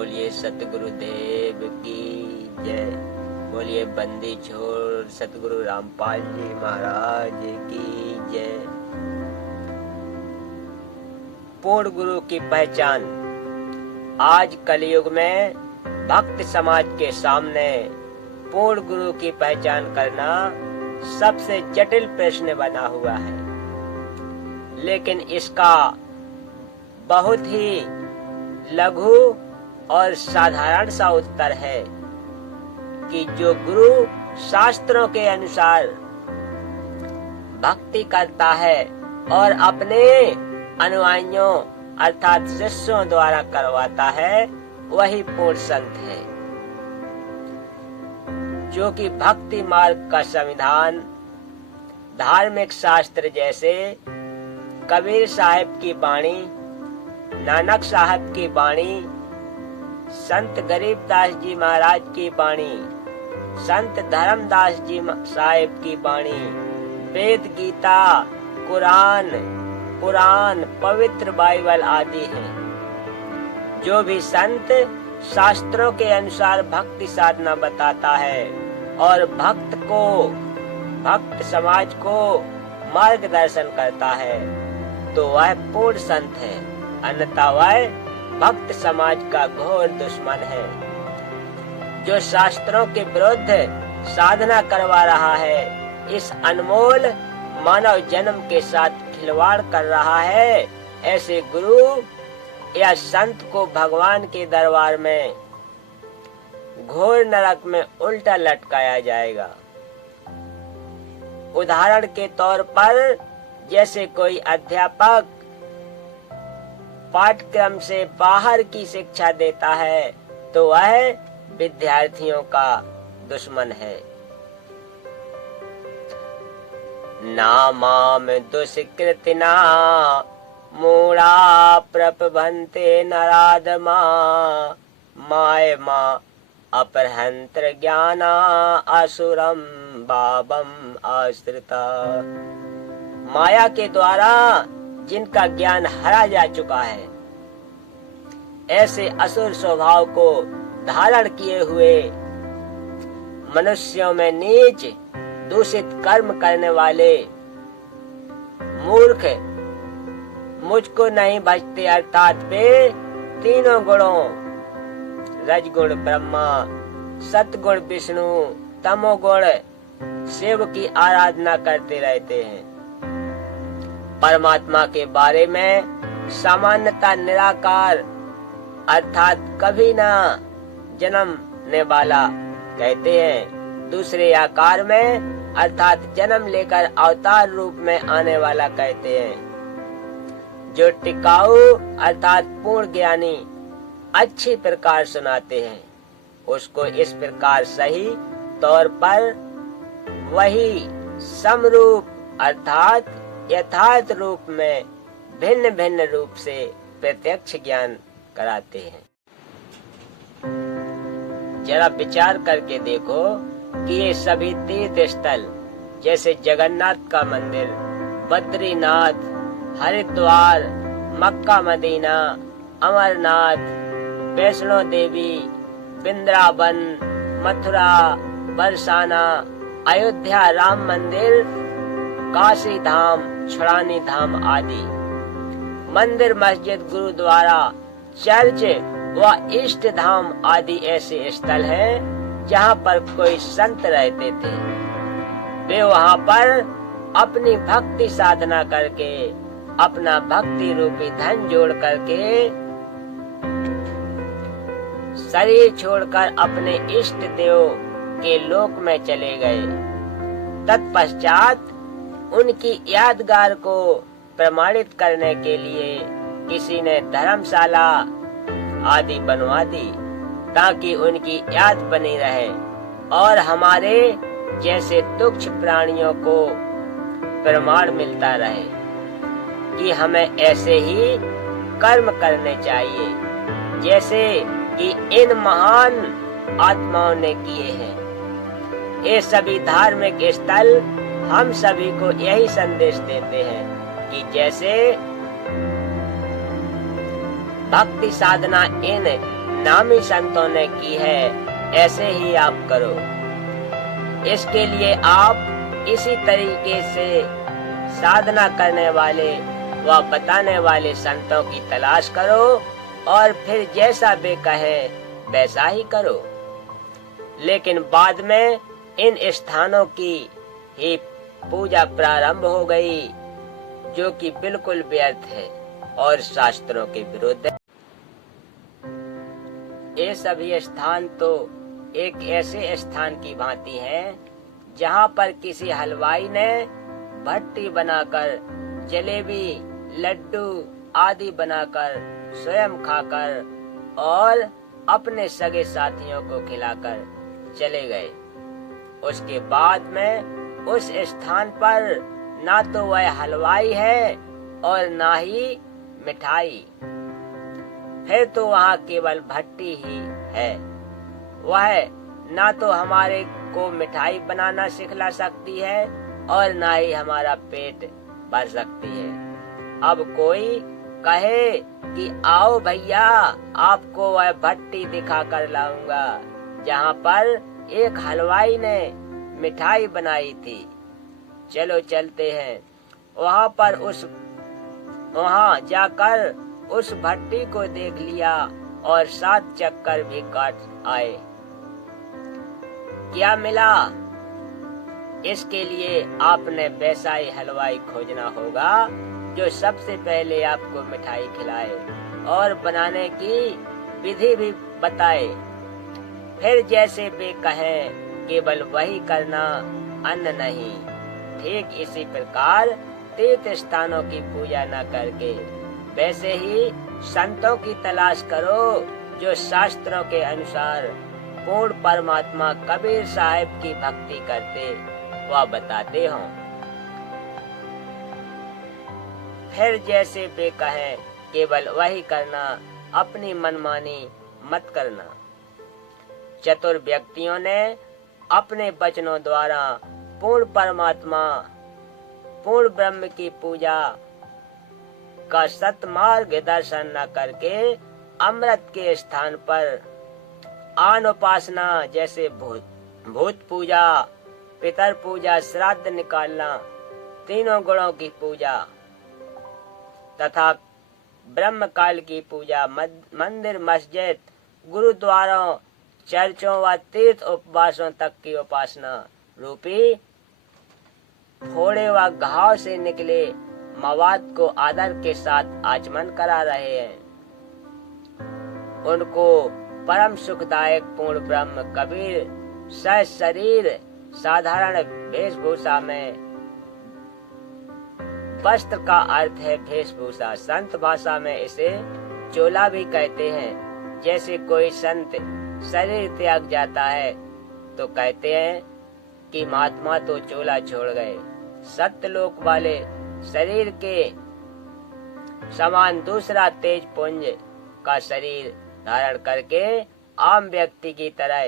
बोलिए सतगुरुदेव की जय। बोलिए बंदी छोड़ सतगुरु रामपाल जी महाराज की जय। पूर्ण गुरु की पहचान। आज कलयुग में भक्त समाज के सामने पूर्ण गुरु की पहचान करना सबसे जटिल प्रश्न बना हुआ है, लेकिन इसका बहुत ही लघु और साधारण सा उत्तर है कि जो गुरु शास्त्रों के अनुसार भक्ति करता है और अपने अनुयायियों अर्थात शिष्यों द्वारा करवाता है, वही पूर्ण संत है। जो कि भक्ति मार्ग का संविधान धार्मिक शास्त्र जैसे कबीर साहिब की वाणी, नानक साहब की वाणी, संत गरीबदास जी महाराज की वाणी, संत धर्मदास जी साहिब की वाणी, वेद, गीता, कुरान, पुराण, पवित्र बाइबल आदि हैं। जो भी संत शास्त्रों के अनुसार भक्ति साधना बताता है और भक्त समाज को मार्गदर्शन करता है, तो वह पूर्ण संत है, अन्यथा वह भक्त समाज का घोर दुश्मन है। जो शास्त्रों के विरुद्ध साधना करवा रहा है, इस अनमोल मानव जन्म के साथ खिलवाड़ कर रहा है, ऐसे गुरु या संत को भगवान के दरबार में घोर नरक में उल्टा लटकाया जाएगा। उदाहरण के तौर पर जैसे कोई अध्यापक पाठ्यक्रम से बाहर की शिक्षा देता है, तो वह विद्यार्थियों का दुश्मन है। नामाम दुष्कृतिना मूढ़ा प्रपभन्ते नराधमा मायमा अपहंत्र ज्ञाना असुरम बाबम आश्रिता। माया के द्वारा जिनका ज्ञान हरा जा चुका है, ऐसे असुर स्वभाव को धारण किए हुए मनुष्यों में नीच दूषित कर्म करने वाले मूर्ख मुझको नहीं भजते, अर्थात वे तीनों गुणों रजगुण ब्रह्मा, सतगुण विष्णु, तमोगुण शिव की आराधना करते रहते हैं। परमात्मा के बारे में सामान्यता निराकार अर्थात कभी ना जन्मने वाला कहते हैं, दूसरे आकार में अर्थात जन्म लेकर अवतार रूप में आने वाला कहते हैं। जो टिकाऊ अर्थात पूर्ण ज्ञानी अच्छी प्रकार सुनाते हैं, उसको इस प्रकार सही तौर पर वही समरूप अर्थात यथार्थ रूप में भिन्न भिन्न रूप से प्रत्यक्ष ज्ञान कराते हैं। जरा विचार करके देखो कि ये सभी तीर्थ स्थल जैसे जगन्नाथ का मंदिर, बद्रीनाथ, हरिद्वार, मक्का मदीना, अमरनाथ, वैष्णो देवी, वृंदावन, मथुरा, बरसाना, अयोध्या राम मंदिर, काशी धाम, छुड़ानी धाम आदि मंदिर, मस्जिद, गुरुद्वारा, चर्च व इष्ट धाम आदि ऐसे स्थल हैं जहाँ पर कोई संत रहते थे। वे वहाँ पर अपनी भक्ति साधना करके अपना भक्ति रूपी धन जोड़ करके शरीर छोड़कर अपने इष्ट देव के लोक में चले गए। तत्पश्चात उनकी यादगार को प्रमाणित करने के लिए किसी ने धर्मशाला आदि बनवा दी, ताकि उनकी याद बनी रहे और हमारे जैसे तुच्छ प्राणियों को प्रमाण मिलता रहे कि हमें ऐसे ही कर्म करने चाहिए जैसे कि इन महान आत्माओं ने किए हैं। ये सभी धार्मिक स्थल हम सभी को यही संदेश देते हैं कि जैसे भक्ति साधना इन नामी संतों ने की है, ऐसे ही आप करो। इसके लिए आप इसी तरीके से साधना करने वाले व बताने वाले संतों की तलाश करो और फिर जैसा वे कहे वैसा ही करो। लेकिन बाद में इन स्थानों की ही पूजा प्रारंभ हो गई, जो कि बिल्कुल व्यर्थ है और शास्त्रों के विरुद्ध है। ये सभी स्थान तो एक ऐसे स्थान की भांति हैं जहाँ पर किसी हलवाई ने भट्टी बनाकर जलेबी, लड्डू आदि बनाकर स्वयं खाकर और अपने सगे साथियों को खिलाकर चले गए। उसके बाद में उस स्थान पर ना तो वह हलवाई है और ना ही मिठाई, फिर तो वहाँ केवल भट्टी ही है। वह ना तो हमारे को मिठाई बनाना सिखला सकती है और ना ही हमारा पेट भर सकती है। अब कोई कहे कि आओ भैया, आपको वह भट्टी दिखा कर लाऊंगा जहाँ पर एक हलवाई ने मिठाई बनाई थी, चलो चलते हैं। वहाँ जाकर उस भट्टी को देख लिया और 7 चक्कर भी काट आए। क्या मिला? इसके लिए आपने वैसा ही हलवाई खोजना होगा जो सबसे पहले आपको मिठाई खिलाए और बनाने की विधि भी बताए। फिर जैसे वे कहें केवल वही करना, अन्य नहीं। ठीक इसी प्रकार तीर्थ स्थानों की पूजा न करके वैसे ही संतों की तलाश करो जो शास्त्रों के अनुसार पूर्ण परमात्मा कबीर साहिब की भक्ति करते व बताते हों। फिर जैसे वे कहें केवल वही करना, अपनी मनमानी मत करना। चतुर व्यक्तियों ने अपने वचनों द्वारा पूर्ण परमात्मा, पूर्ण ब्रह्म की पूजा का सतमार्ग दर्शन न करके अमृत के स्थान पर आन उपासना जैसे भूत पूजा, पितर पूजा, श्राद्ध निकालना, तीनों गुणों की पूजा तथा ब्रह्म काल की पूजा, मंदिर, मस्जिद, गुरुद्वारों, चर्चों व तीर्थ उपवासों तक की उपासना रूपी फोड़े व घाव से निकले मवाद को आदर के साथ आचमन करा रहे हैं। उनको परम सुखदायक पूर्ण ब्रह्म कबीर सह शरीर साधारण वेशभूषा में, वस्त्र का अर्थ है वेशभूषा, संत भाषा में इसे चोला भी कहते हैं। जैसे कोई संत शरीर त्याग जाता है तो कहते हैं कि महात्मा तो चोला छोड़ गए। सत्यलोक वाले शरीर के समान दूसरा तेज पुंज का शरीर धारण करके आम व्यक्ति की तरह